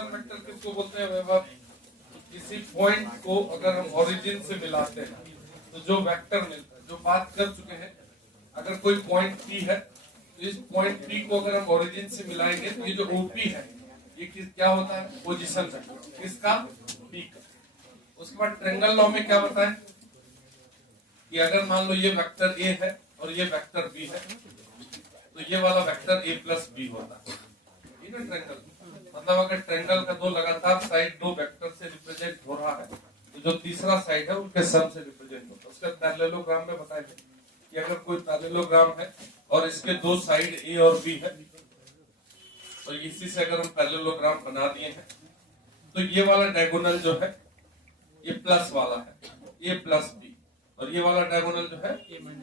Position vector किसको बोलते हैं वैभव? किसी पॉइंट को अगर हम ओरिजिन से मिलाते हैं तो जो वेक्टर मिलता है, जो बात कर चुके हैं, अगर कोई पॉइंट P है तो इस पॉइंट P को अगर हम ओरिजिन से मिलाएंगे तो ये जो OP है ये क्या होता है? Position vector. किसका? P का। उसके बाद ट्रायंगल लॉ में क्या बताएं कि अगर मान लो ये वेक्टर A है और ये वेक्टर B है तो ये वाला वेक्टर A प्लस B होता है। ये ना ट्रायंगल, मतलब अगर ट्रायंगल का दो लगातार साइड दो वेक्टर से रिप्रेजेंट हो रहा है तो जो तीसरा साइड है उनके सम से रिप्रेजेंट होता है। उसका पैरेललोग्राम में बताएंगे कि अगर कोई पैरेललोग्राम है और इसके दो साइड A और B है तो इसी से अगर हम पैरेललोग्राम बना दिए हैं तो ये वाला डायगोनल जो है ये प्लस वाला है, ये प्लस B, और ये वाला डायगोनल जो है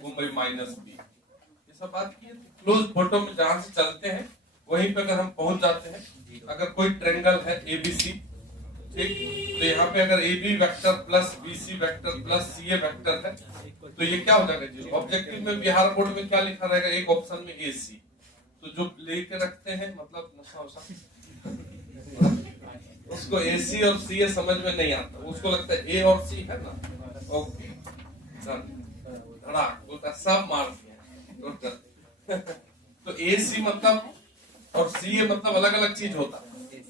वो माइनस B। ये सब बात की क्लोज फोटो में जहां से चलते हैं वहीं पे अगर हम पहुंच जाते हैं, अगर कोई ट्रायंगल है ABC, ठीक, तो यहाँ पे अगर AB vector plus BC vector plus CA vector है तो ये क्या हो जाएगा जी? ऑब्जेक्टिव में बिहार बोर्ड में क्या लिखा रहेगा? एक ऑप्शन में AC, तो जो लेके रखते हैं मतलब नशा वशा उसको AC और CA समझ में नहीं आता, उसको लगता है A और C है ना, ओके धड़ाक बोलता सब मार दिया तो AC मतलब और CA मतलब अलग अलग चीज होता है।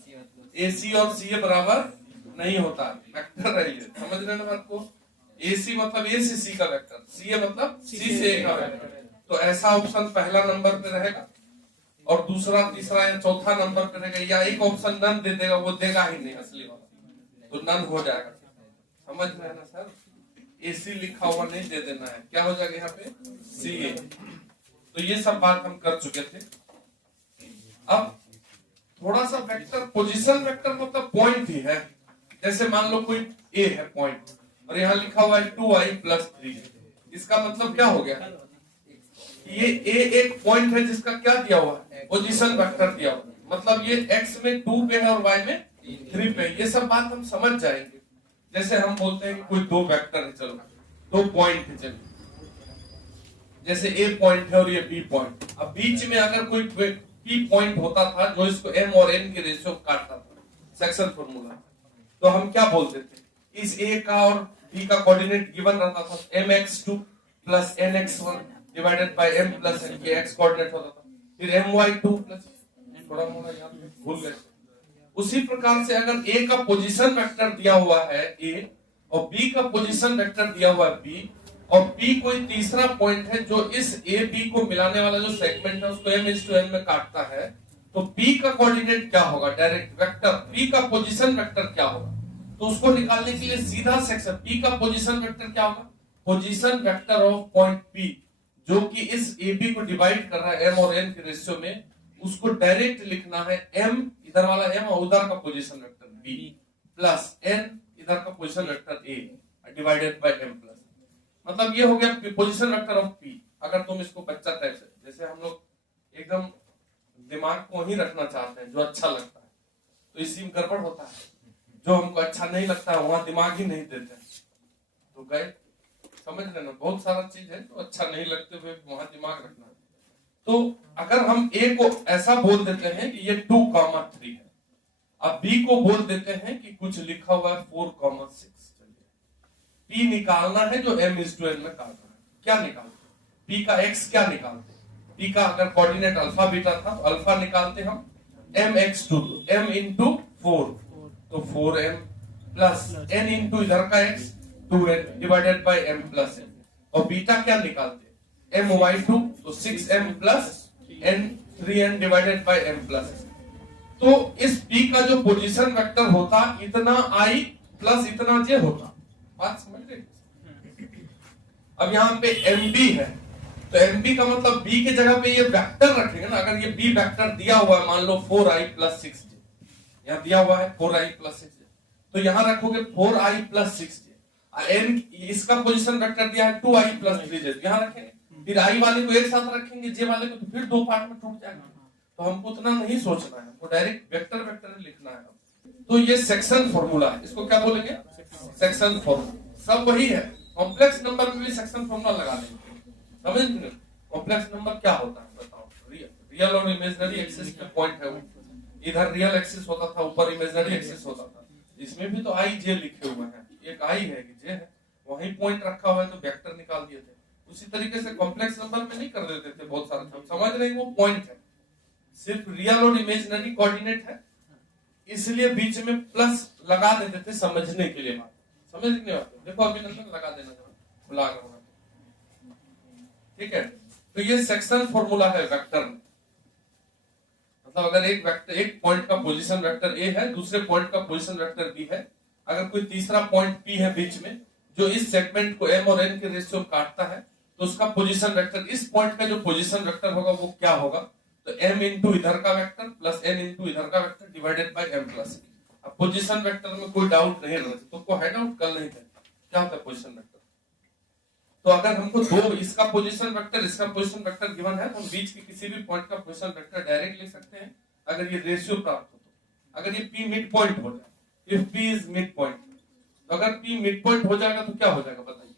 AC और CA बराबर नहीं होता, वेक्टर है ये, समझ रहे हैं ना बात को? AC मतलब A से C का वेक्टर, CA मतलब C से A का वेक्टर। तो ऐसा ऑप्शन पहला नंबर पे रहेगा और दूसरा तीसरा या चौथा नंबर पे रहेगा, या एक ऑप्शन नन दे देगा, वो देगा ही नहीं असली वाला, तो नन हो जाएगा। समझ में है ना सर? AC लिखा हुआ नहीं दे देना है, क्या हो जाएगा यहाँ पे? CA। तो ये सब बात हम कर चुके थे। अब थोड़ा सा वेक्टर, पोजीशन वेक्टर मतलब पॉइंट ही है। जैसे मान लो कोई A है पॉइंट और यहाँ लिखा हुआ है 2i + 3, इसका मतलब क्या हो गया? ये A एक पॉइंट है जिसका क्या दिया हुआ है? पोजीशन वेक्टर दिया हुआ है, मतलब ये x में 2 पे है और y में 3 पे। ये सब बात हम समझ जाएंगे। जैसे हम बोलते हैं कि कोई दो वेक्टर है, चलो दो पॉइंट है, चलो जैसे A पॉइंट है और ये B पॉइंट, अब बीच में अगर कोई P पॉइंट होता था जो इसको M और N के रेशियो काटता था, सेक्शन फॉर्मूला, तो हम क्या बोलते थे? इस A का और B का कोऑर्डिनेट गिवन रहता था mx2 + nx1 divided by m + n, के x कोऑर्डिनेट होता था, फिर my2 + थोड़ा मोड़ा याद भूल गए। उसी प्रकार से अगर A का पोजीशन वेक्टर दिया हुआ है A और B का पोजीशन वेक्टर दिया हुआ है B, और P कोई तीसरा पॉइंट है जो इस A B को मिलाने वाला जो सेगमेंट है उसको m/n में काटता है, तो P का कोऑर्डिनेट क्या होगा? डायरेक्ट वेक्टर P का पोजीशन वेक्टर क्या होगा? तो उसको निकालने के लिए सीधा सेक्शन P का पोजीशन वेक्टर क्या होगा? Position vector of point P जो कि इस AB को डिवाइड कर रहा है m और n के रेशियो में, उसको डायरेक्ट लिखना है m इधर वाला m और उधर का position vector B plus n इधर का position vector A divided by m plus, मतलब ये हो गया पोजीशन वेक्टर ऑफ P। अगर तुम इसको बच्चा टाइप से, जैसे हम लोग एकदम दिमाग को ही रखना चाहते हैं जो अच्छा लगता है, तो इसी में गड़बड़ होता है। जो हमको अच्छा नहीं लगता है वहां दिमाग ही नहीं देते, तो गए, समझ लेना। बहुत सारा चीज है जो अच्छा नहीं लगते हुए वहां दिमाग रखना। तो अगर हम A को ऐसा बोल देते हैं कि ये 2,3 है, अब B को बोल देते हैं कि कुछ लिखा हुआ है 4,6, P निकालना है जो m/n में काटना है। क्या निकालते? P का x क्या निकालते? P का अगर कोऑर्डिनेट अल्फा बीटा था तो अल्फा निकालते हम mx2, m into 4, तो 4m प्लस n into इधर का x 2n divided by m plus n, और बीटा क्या निकालते? my2, तो 6m plus n 3n divided by m plus n। तो इस P का जो पोजीशन वेक्टर होता इतना i प्लस इतना j होता। बात समझ रहे? अब यहाँ पे MB है तो MB का मतलब B के जगह पे ये वेक्टर रखेंगे ना। अगर ये B वेक्टर दिया हुआ है मान लो 4i + 6j, यहाँ दिया हुआ है 4i + 6j, तो यहाँ रखोगे 4i + 6j। n इसका पोजीशन वेक्टर दिया है 2i + 3j, यहाँ रखेंगे। फिर i वाले को एक साथ रखेंगे, j वाले को तो फिर दो पार्ट में टूट जाएगा। तो हमको उतना नहीं सोचना है, हमको डायरेक्ट वेक्टर वेक्टर लिखना है। तो ये सेक्शन फॉर्मूला है, इसको क्या बोलेंगे? Section formula. सब वही है, कॉम्प्लेक्स नंबर में भी सेक्शन फॉर्मूला लगा देंगे। समझ? कॉम्प्लेक्स नंबर क्या होता है बताओ? रियल और इमेजिनरी एक्सिस पे पॉइंट है वो, इधर रियल एक्सिस होता था, ऊपर इमेजिनरी एक्सिस होता था। इसमें भी तो आई जे लिखे हुए हैं, एक आई है कि जे है, वहीं पॉइंट रखा हुआ है तो वेक्टर निकाल दिए थे। उसी तरीके से कॉम्प्लेक्स नंबर में नहीं कर देते थे बहुत सारे, हम समझ रहे हैं वो पॉइंट है, सिर्फ रियल और इमेजिनरी कोऑर्डिनेट है, इसलिए बीच में प्लस लगा देते थे समझने के लिए। बात समझ नहीं आती, देखो अभिनंदन लगा देना बुला कर, ठीक है। तो ये सेक्शन फॉर्मूला है वेक्टर में, मतलब अगर एक वेक्टर, एक पॉइंट का पोजीशन वेक्टर ए है, दूसरे पॉइंट का पोजीशन वेक्टर बी है, अगर कोई तीसरा पॉइंट पी है बीच में जो इस सेगमेंट को एम और एन के रेशियो में काटता है, तो उसका पोजीशन वेक्टर, इस पॉइंट का जो पोजीशन वेक्टर होगा वो क्या होगा, तो m इंटू इधर का वेक्टर प्लस n इंटू इधर का vector divided by m plus. अब पोजीशन वेक्टर में कोई डाउट नहीं रहना चाहिए, तुमको हेड आउट कल नहीं करना क्या होता है पोजीशन वेक्टर। तो अगर हमको दो, इसका पोजीशन वेक्टर, इसका पोजीशन वेक्टर गिवन है, तो हम बीच के किसी भी पॉइंट का पोजीशन वेक्टर डायरेक्ट लिख सकते हैं अगर ये रेशियो प्राप्त हो तो। अगर ये p मिड पॉइंट हो जाए, if p is mid point, तो अगर p मिड पॉइंट हो जाएगा तो क्या हो जाएगा बताइए,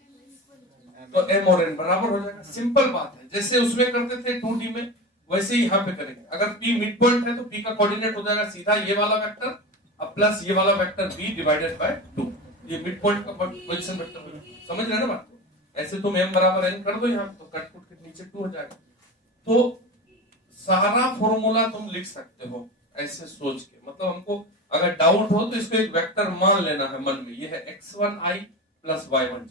तो m और n बराबर हो जाएगा। सिंपल बात है, जैसे उसमें करते थे 2D में, वैसे ही यहाँ पे करेंगे। अगर p मिड पॉइंट है तो p का कोऑर्डिनेट हो जाएगा सीधा ये वाला वेक्टर अब प्लस ये वाला वेक्टर b डिवाइडेड बाय 2, ये मिड पॉइंट का पोजीशन वेक्टर हो जाएगा। समझ रहे हैं ना बात। ऐसे तुम m बराबर n कर दो यहाँ तो कट कुट के नीचे 2 हो जाएगा। तो सारा फॉर्मूला तुम लिख सकते हो ऐसे सोच के, मतलब हमको अगर डाउट हो तो इसको एक वेक्टर मान लेना है मन में, ये है x1i प्लस y1j,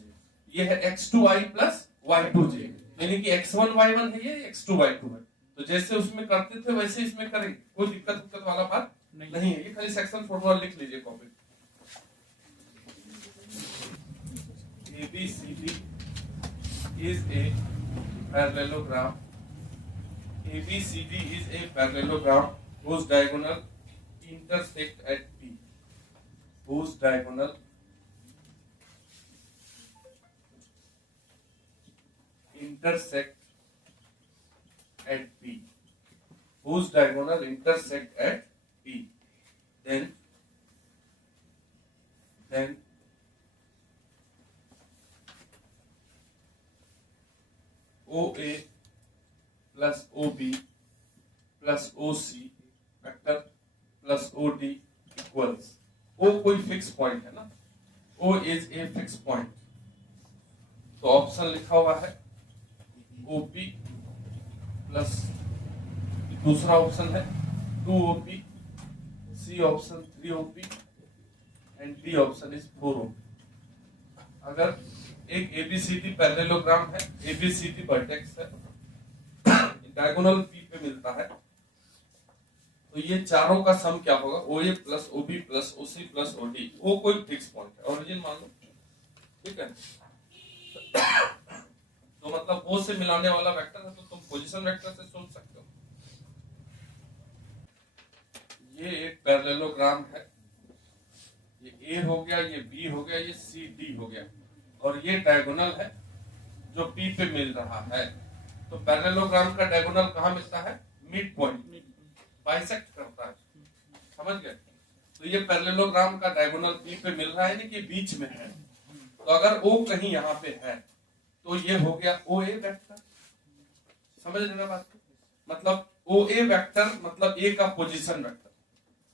ये है x2i प्लस y2j, यानी कि x1y1 है, ये x2y2 है। तो जैसे उसमें करते थे वैसे इसमें करेंगे, कोई दिक्कत वाला बात नहीं है। ये खाली सेक्शन फॉर्मूला लिख लीजिए copy. ABCD is a parallelogram. ABCD is a parallelogram whose diagonal intersect at P. Whose diagonal intersect at P. Whose diagonal intersect at P. Then OA plus OB plus OC vector plus OD equals, O कोई fix point है ना, O is a fix point, तो option लिखा हुआ है OP plus दूसरा option है 2OP, C option 3OP and D option is 4OP। अगर एक ABCD पैरेललोग्राम है, ABCD वर्टेक्स है, डायगोनल P पे मिलता है, तो ये चारों का सम क्या होगा, OA plus OB plus OC plus OD। वो कोई फिक्स पॉइंट है, ओरिजिन मान लो, ठीक है। तो मतलब O से मिलाने वाला वेक्टर है, तो तुम पोजीशन वेक्टर से सोच सकते हो। ये एक पैरेललोग्राम है, ये A हो गया, ये B हो गया, ये CD हो गया, और ये डायगोनल है जो P पे मिल रहा है। तो पैरेललोग्राम का डायगोनल कहाँ मिलता है, मिड पॉइंट, बाइसेक्ट करता है, समझ गए। तो ये पैरेललोग्राम का डायगोनल P पे मिल रहा है, यानी कि बीच में है। तो अगर O कहीं यहाँ पे है तो ये हो गया OA वेक्टर, समझ लेना बात को। मतलब OA वेक्टर मतलब A का पोजीशन वेक्टर,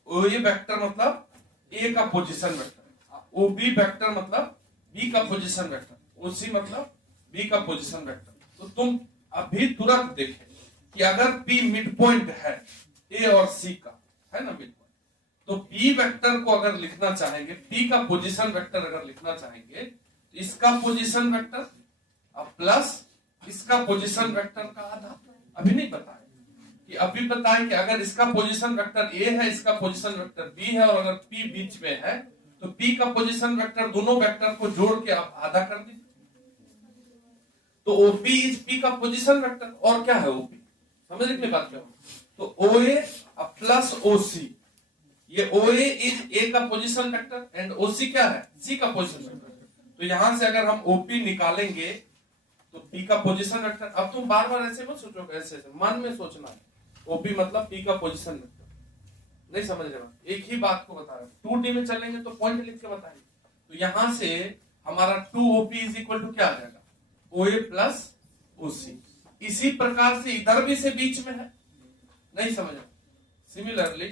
OA वेक्टर मतलब A का पोजीशन वेक्टर, OB वेक्टर मतलब B का पोजीशन वेक्टर, OC मतलब B का पोजीशन वेक्टर। तो तुम अभी तुरंत देखें कि अगर P मिड पॉइंट है A और C का, है ना मिड पॉइंट, तो P वेक्टर को अगर लिखना चाहेंगे, P का पोजीशन वेक्टर अगर लिखना चाहेंगे, तो इसका पोजीशन वेक्टर प्लस इसका पोजीशन वेक्टर का आधा। अभी नहीं पता है कि अभी पता है कि अगर इसका पोजीशन वेक्टर A है, इसका पोजीशन वेक्टर B है, और अगर P बीच में है तो P का पोजीशन वेक्टर दोनों वेक्टर को जोड़ के आप आधा कर दीजिए, तो OP इज P का पोजीशन वेक्टर। और क्या है OP, समझ रहे बात क्या हो। तो OA प्लस OC, ये OA इज A का पोजीशन वेक्टर एंड OC क्या है, C का पोजीशन वेक्टर। तो यहां से अगर हम OP निकालेंगे तो P का पोजीशन वेक्टर। अब तुम बार बार ऐसे मत सोचो, ऐसे मन में सोचना है, OP मतलब P का पोजीशन वेक्टर, नहीं समझ रहे, एक ही बात को बता रहे। 2D में चलेंगे तो पॉइंट लिख के बताएंगे। तो यहां से हमारा 2OP इज इक्वल टू क्या आ जाएगा, OA प्लस OC। इसी प्रकार से इधर भी से बीच में है, नहीं समझ रहे। सिमिलरली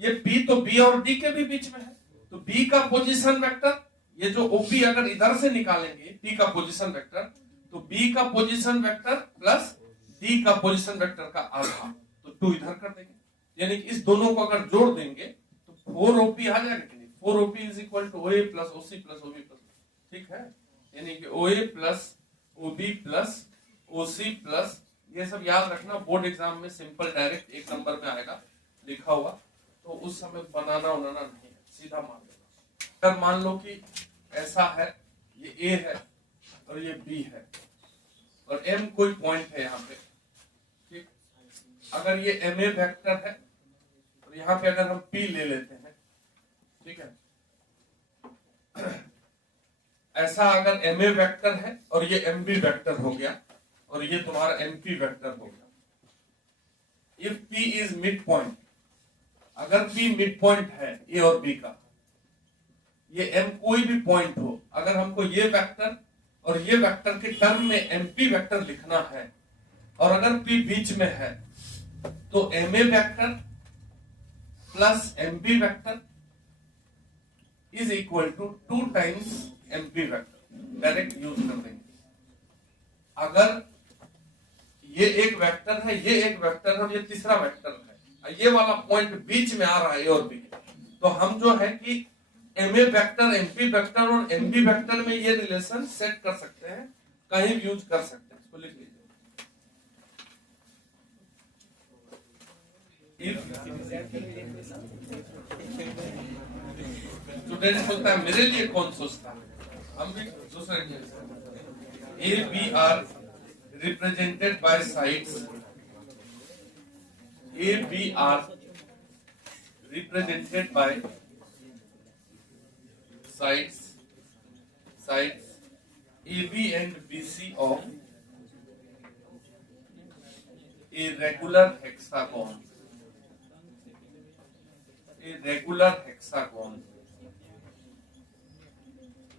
ये P तो B और D के भी बीच में है, तो B का पोजीशन वेक्टर, ये जो OP अगर इधर से निकालेंगे P का पोजीशन वेक्टर, तो B का पोजीशन वेक्टर प्लस D का पोजीशन वेक्टर का आधा, तो 2 इधर कर देंगे, यानी कि इस दोनों को अगर जोड़ देंगे तो 4OP आ जाएगा कि नहीं, 4OP is equal to OA plus OC plus OB plus, ठीक है, यानी कि OA plus OB plus OC plus, ये सब याद रखना, बोर्ड एग्जाम में सिंपल डायरेक्ट 1 नंबर में आएगा लिखा हुआ, तो उस समय बनाना उनाना नहीं है, सीधा मान लेना। अगर मान लो कि ऐसा है, ये A है और ये B है और M कोई पॉइंट है यहाँ पे, ठीक, अगर ये MA वेक्टर है और यहाँ पे अगर हम P ले लेते हैं, ठीक है, ऐसा अगर MA वेक्टर है और ये MB वेक्टर हो गया और ये तुम्हारा MP वेक्टर हो गया, if P is mid point, अगर P मिड पॉइंट है A और B का, ये M कोई भी पॉइंट हो, अगर हमको ये वेक्टर और ये वेक्टर के टर्म में MP वेक्टर लिखना है और अगर P बीच में है, तो MA vector plus MB vector is equal to 2 times MP vector, direct use कर देंगे। अगर ये एक वेक्टर है, ये एक वेक्टर है और ये तीसरा वेक्टर है, ये वाला पॉइंट बीच में आ रहा है A और B, तो हम जो है कि MA वेक्टर, MP वेक्टर और MB वेक्टर में ये रिलेशन सेट कर सकते हैं, कहीं भी यूज कर सकते हैं, इसको लिख लीजिए। स्टूडेंट सोचता है मेरे लिए कौन सोचता है, हम भी दूसरे के A B are represented by sides, A B are represented by sides AB and BC of a regular hexagon,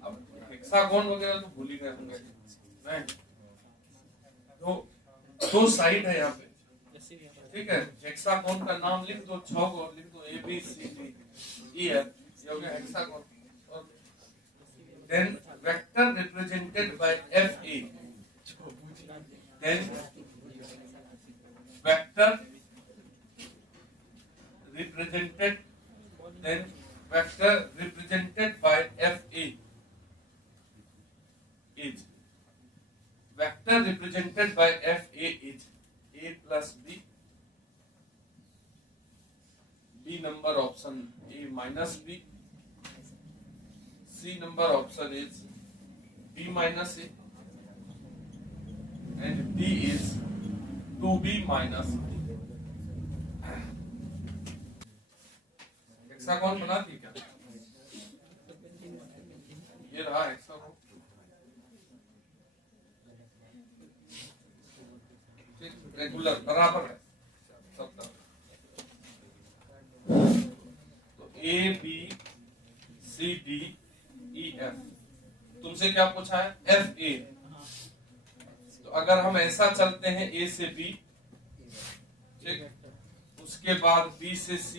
अब हेक्सागोन वगैरह तो भूल ही गए होंगे, नहीं, दो साइड है यहाँ पे, ठीक है, हेक्सागोन का नाम लिख दो, 6 को लिख दो, ABCDEF, ये हो गया hexagon. Then vector represented by FA, then vector represented by FA is, vector represented by FA is A plus B, B number option A minus B, C number option is B minus A, and D is 2B minus A। Hexagon बना दी क्या? ये रहा hexagon, regular बराबर है सब तरफ, तो A B C D E F, तुमसे क्या पूछा है? F A, तो अगर हम ऐसा चलते हैं A से B, ठीक, उसके बाद B से C,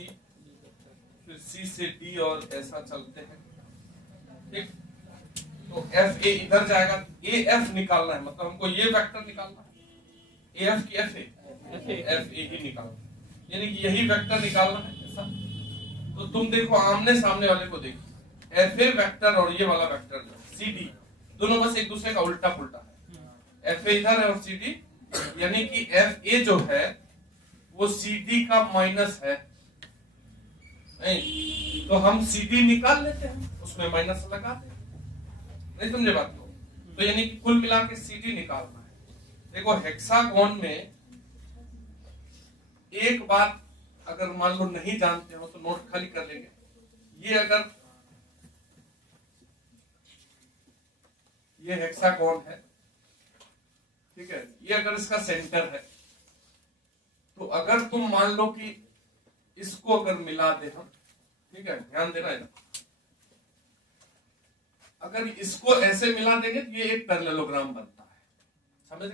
फिर C से D और ऐसा चलते हैं, ठीक, तो F A इधर जाएगा, A F निकालना है, मतलब हमको ये वेक्टर निकालना है, A F की F A, F A ही निकालना, यानी कि यही वेक्टर निकालना है ऐसा। तो तुम देखो आमने सामने वाले को देखो, F A वेक्टर और ये वाला वेक्टर C D दोनों बस एक दूसरे का उल्टा पुल्टा है, F A इधर है और C D, यानी कि F A जो है वो C D का माइनस है, नहीं तो हम C D निकाल लेते हैं, उसमें माइनस लगा दें, नहीं समझे बात को? तो यानी कि कुल मिला के C D निकालना है। देखो हेक्सागोन में एक बात अगर मान लो नहीं जानते हो तो नोट खाली कर लेंगे, ये अगर ये हेक्सागोन है, ठीक है, ये अगर इसका सेंटर है, तो अगर तुम मान लो कि इसको अगर मिला दे हम, ठीक है, ध्यान देना है, अगर इसको ऐसे मिला देंगे तो ये एक पैरेललोग्राम बनता है, समझ